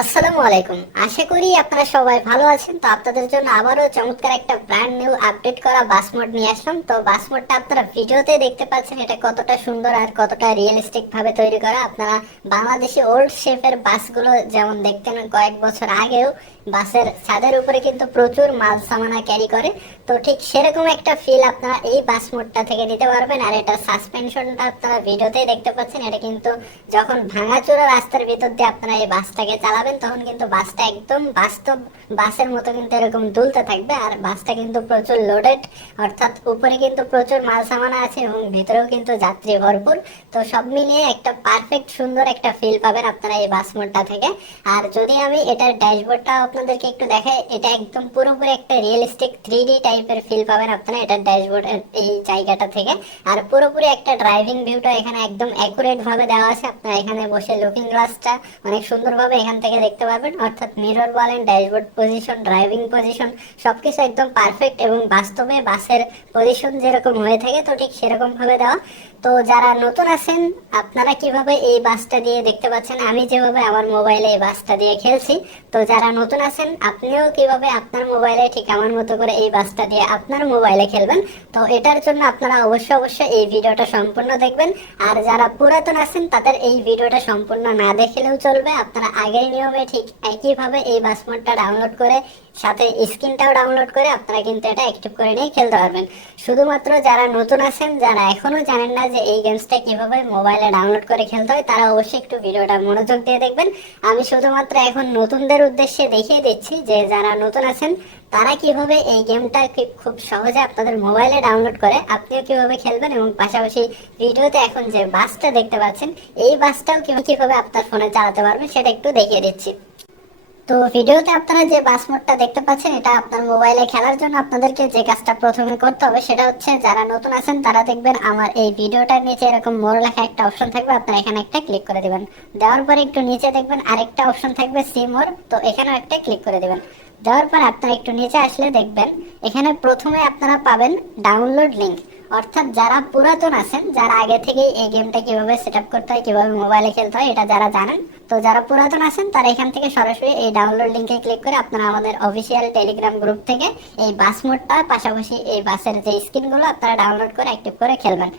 আসসালামু আলাইকুম। আশা করি আপনারা সবাই ভালো আছেন। তো আপনাদের জন্য আবারও চমৎকার একটা ব্র্যান্ড নিউ আপডেট করা বাস মোড নিয়ে আসলাম। তো বাস মোডটা আপনারা ভিডিওতে দেখতে পাচ্ছেন, এটা কতটা সুন্দর আর কতটা রিয়েলিস্টিক ভাবে তৈরি করা। আপনারা বাংলাদেশি ওল্ড শেপের বাসগুলো যেমন দেখতেন কয়েক বছর আগেও, বাসের ছাদের উপরে কিন্তু প্রচুর মাল সামানা ক্যারি করে। তো ঠিক সেরকম একটা ফিল আপনারা এই বাস মোডটা থেকে নিতে পারবেন। আর এটা সাসপেনশনটা আপনারা ভিডিওতেই দেখতে পাচ্ছেন। এটা কিন্তু যখন ভাঙাচোরা রাস্তার ভিতর দিয়ে আপনারা এই বাসটাকে চালাবেন, তখন কিন্তু বাসটা একদম বাস্তব বাসের মতো কিন্তু এরকম দুলতে থাকবে। আর বাসটা কিন্তু প্রচুর লোডেড, অর্থাৎ উপরে কিন্তু প্রচুর মাল সামানা আছে এবং ভিতরেও কিন্তু যাত্রী ভরপুর। তো সব মিলিয়ে একটা পারফেক্ট সুন্দর একটা ফিল পাবেন আপনারা এই বাস মোডটা থেকে। আর যদি আমি এটার ড্যাশবোর্ডটা আপনাদেরকে একটু দেখাই, এটা একদম পুরোপুরি একটা রিয়েলিস্টিক 3D টাইপের ফিল পাবেন আপনারা এটার ড্যাশবোর্ডের এই জায়গাটা থেকে। আর পুরোপুরি একটা ড্রাইভিং ভিউটা এখানে একদম অ্যাকুরেট ভাবে দেওয়া আছে। আপনারা এখানে বসে লুকিং গ্লাসটা অনেক সুন্দরভাবে এখান থেকে দেখতে পারবেন, অর্থাৎ মিরর বলেন, ড্যাশবোর্ড পজিশন, ড্রাইভিং পজিশন সবকিছু একদম পারফেক্ট এবং বাস্তবে বাসের পজিশন যেরকম হয়ে থাকে তো ঠিক সেরকম ভাবে দেওয়া। তো যারা নতুন আছেন আপনারা কিভাবে এই বাসটা দিয়ে দেখতে পাচ্ছেন, আমি যেভাবে আমার মোবাইলে এই বাসটা দিয়ে খেলছি, তো যারা নতুন আছেন আপনিও কিভাবে আপনার মোবাইলে ঠিক আমার মতো করে এই বাসটা দিয়ে আপনার মোবাইলে খেলবেন। তো এটার জন্য আপনারা অবশ্যই এই ভিডিওটা সম্পূর্ণ দেখবেন। আর যারা পুরাতন আছেন তাদের এই ভিডিওটা সম্পূর্ণ না দেখলেও চলবে। আপনারা আগের নিয়মে ঠিক একইভাবে এই বাস মোডটা ডাউনলোড করে সাথে স্ক্রিনটাও ডাউনলোড করে আপনারা কিন্তু এটা অ্যাক্টিভ করে নিয়ে খেলতে পারবেন। শুধুমাত্র যারা নতুন আছেন, যারা এখনো জানেন না যে এই গেমসটা কিভাবে মোবাইলে ডাউনলোড করে খেলতে হয়, তারা অবশ্যই একটু ভিডিওটা মনোযোগ দিয়ে দেখবেন। আমি শুধুমাত্র এখন নতুনদের উদ্দেশ্যে দেখিয়ে দিচ্ছি যে যারা নতুন আছেন তারা কিভাবে এই গেমটা খুব সহজে আপনাদের মোবাইলে ডাউনলোড করে আপনিও কিভাবে খেলবেন, এবং পাশাপাশি ভিডিওতে এখন যে বাসটা দেখতে পাচ্ছেন এই বাসটাও কিভাবে আপনার ফোনে চালাতে পারবেন সেটা একটু দেখিয়ে দিচ্ছি। তো ভিডিওতে আপনারা যে বাস মোডটা দেখতে পাচ্ছেন, এটা আপনার মোবাইলে খেলার জন্য আপনাদেরকে যে কাজটা প্রথমে করতে হবে সেটা হচ্ছে, যারা নতুন আছেন তারা দেখবেন আমার এই ভিডিওটার নিচে এরকম মোর লেখা একটা অপশন থাকবে, আপনারা এখানে একটা ক্লিক করে দিবেন। দেওয়ার পরে একটু নিচে দেখবেন আরেকটা অপশন থাকবে সি মোর, তো এখানেও একটা ক্লিক করে দিবেন। দেওয়ার পর আপনারা একটু নিচে আসলে দেখবেন এখানে প্রথমে আপনারা পাবেন ডাউনলোড লিংক। অর্থাৎ যারা পুরাতন আছেন, যারা আগে থেকে এই গেমটা কিভাবে সেট আপ করতে হয়, কিভাবে মোবাইলে খেলতে হয় এটা যারা জানেন, তো যারা পুরাতন আছেন তারা এখান থেকে সরাসরি এই ডাউনলোড লিংকে ক্লিক করে আপনারা আমাদের অফিসিয়াল টেলিগ্রাম গ্রুপ থেকে এই বাস মোডটা পাশাপাশি এই বাসের যে স্ক্রিনগুলো আপনারা ডাউনলোড করে অ্যাক্টিভ করে খেলবেন।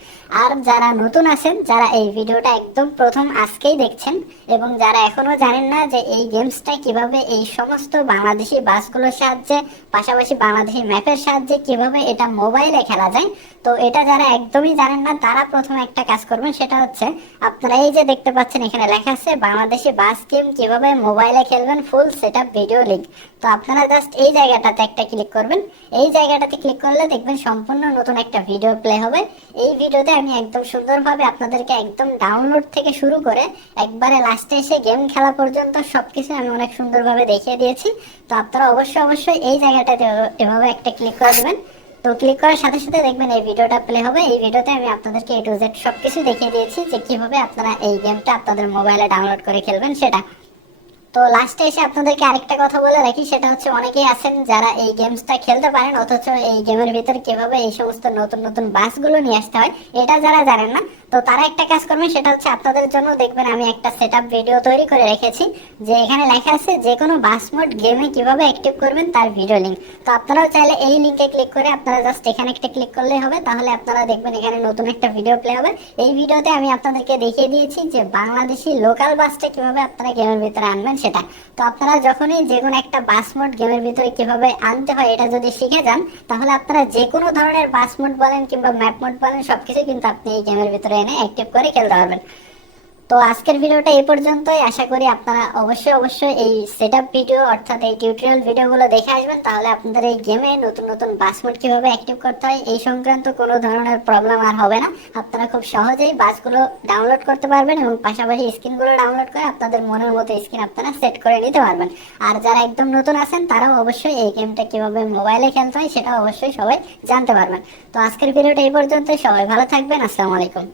আর যারা নতুন আছেন, যারা এই ভিডিওটা একদম প্রথম আজকেই দেখছেন এবং যারা এখনো জানেন না যে এই গেমসটা কিভাবে এই সমস্ত বাংলাদেশি বাসগুলোর সাহায্যে পাশাপাশি বাংলাদেশি ম্যাপের সাহায্যে কিভাবে এটা মোবাইলে খেলা যায়, তো এটা যারা একদমই জানেন না তারা প্রথমে একটা কাজ করবেন, সেটা হচ্ছে আপনারা এই যে দেখতে পাচ্ছেন এখানে লেখা আছে বাংলাদেশি বাস গেম কিভাবে মোবাইলে খেলবেন ফুল সেটআপ ভিডিও লিংক। তো আপনারা জাস্ট এই জায়গাটাতে একটা ক্লিক করবেন। এই জায়গাটাতে ক্লিক করলে দেখবেন সম্পূর্ণ নতুন একটা ভিডিও প্লে হবে। এই ভিডিওতে আমি একদম সুন্দরভাবে আপনাদেরকে একদম ডাউনলোড থেকে শুরু করে একবারে লাস্টে এসে গেম খেলা পর্যন্ত সবকিছু আমি অনেক সুন্দরভাবে দেখিয়ে দিয়েছি। তো আপনারা অবশ্যই এই জায়গাটাতে এভাবে একটা ক্লিক করে দেবেন। তো ক্লিক করার সাথে সাথে দেখবেন এই ভিডিওটা প্লে হবে। এই ভিডিওতে আমি আপনাদেরকে A to Z সবকিছু দেখিয়ে দিয়েছি যে কিভাবে আপনারা এই গেমটা আপনাদের মোবাইলে ডাউনলোড করে খেলবেন সেটা। তো লাস্টে এসে আপনাদেরকে আরেকটা কথা বলে রাখি, সেটা হচ্ছে অনেকেই আছেন যারা এই গেমসটা খেলতে পারেন অথচ এই গেমের ভিতর কিভাবে এই সমস্ত নতুন নতুন বাসগুলো নিয়ে আসতে হয় এটা যারা জানেন না, তো তারা একটা কাজ করবেন, সেটা হচ্ছে আপনাদের জন্য দেখবেন আমি একটা সেটআপ ভিডিও তৈরি করে রেখেছি যে এখানে লেখা আছে যে কোনো বাস মোড গেমে কিভাবে অ্যাক্টিভ করবেন তার ভিডিও লিংক। তো আপনারাও চাইলে এই লিংকে ক্লিক করে আপনারা জাস্ট এখানে একটা ক্লিক করলেই হবে, তাহলে আপনারা দেখবেন এখানে নতুন একটা ভিডিও প্লে হবে। এই ভিডিওতে আমি আপনাদেরকে দেখিয়ে দিয়েছি যে বাংলাদেশি লোকাল বাসটা কিভাবে আপনারা গেমের ভিতরে আনবেন সেটা। তো আপনারা যখনই যে কোনো একটা বাস মোড গেমের ভিতরে কিভাবে আনতে হয় এটা যদি শিখে যান, তাহলে আপনারা যে কোনো ধরনের বাস মোড বলেন কিংবা ম্যাপ মোড বলেন সবকিছু কিন্তু আপনি এই গেমের ভিতরে এনে অ্যাক্টিভ করে খেলতে পারবেন। তো আজকের ভিডিওটা এই পর্যন্তই। আশা করি আপনারা অবশ্যই এই সেটআপ ভিডিও অর্থাৎ এই টিউটোরিয়াল ভিডিওগুলো দেখে আসবেন, তাহলে আপনাদের এই গেমে নতুন নতুন বাস মোড কিভাবে অ্যাক্টিভ করতে হয় এই সংক্রান্ত কোনো ধরনের প্রবলেম আর হবে না। আপনারা খুব সহজেই বাসগুলো ডাউনলোড করতে পারবেন এবং পাশাপাশি স্ক্রিনগুলো ডাউনলোড করে আপনাদের মনের মতো স্ক্রিন আপনারা সেট করে নিতে পারবেন। আর যারা একদম নতুন আছেন তারাও অবশ্যই এই গেমটা কিভাবে মোবাইলে খেলতে হয় সেটা অবশ্যই সবাই জানতে পারবেন। তো আজকের ভিডিওটা এই পর্যন্ত, সবাই ভালো থাকবেন। আসসালামু আলাইকুম।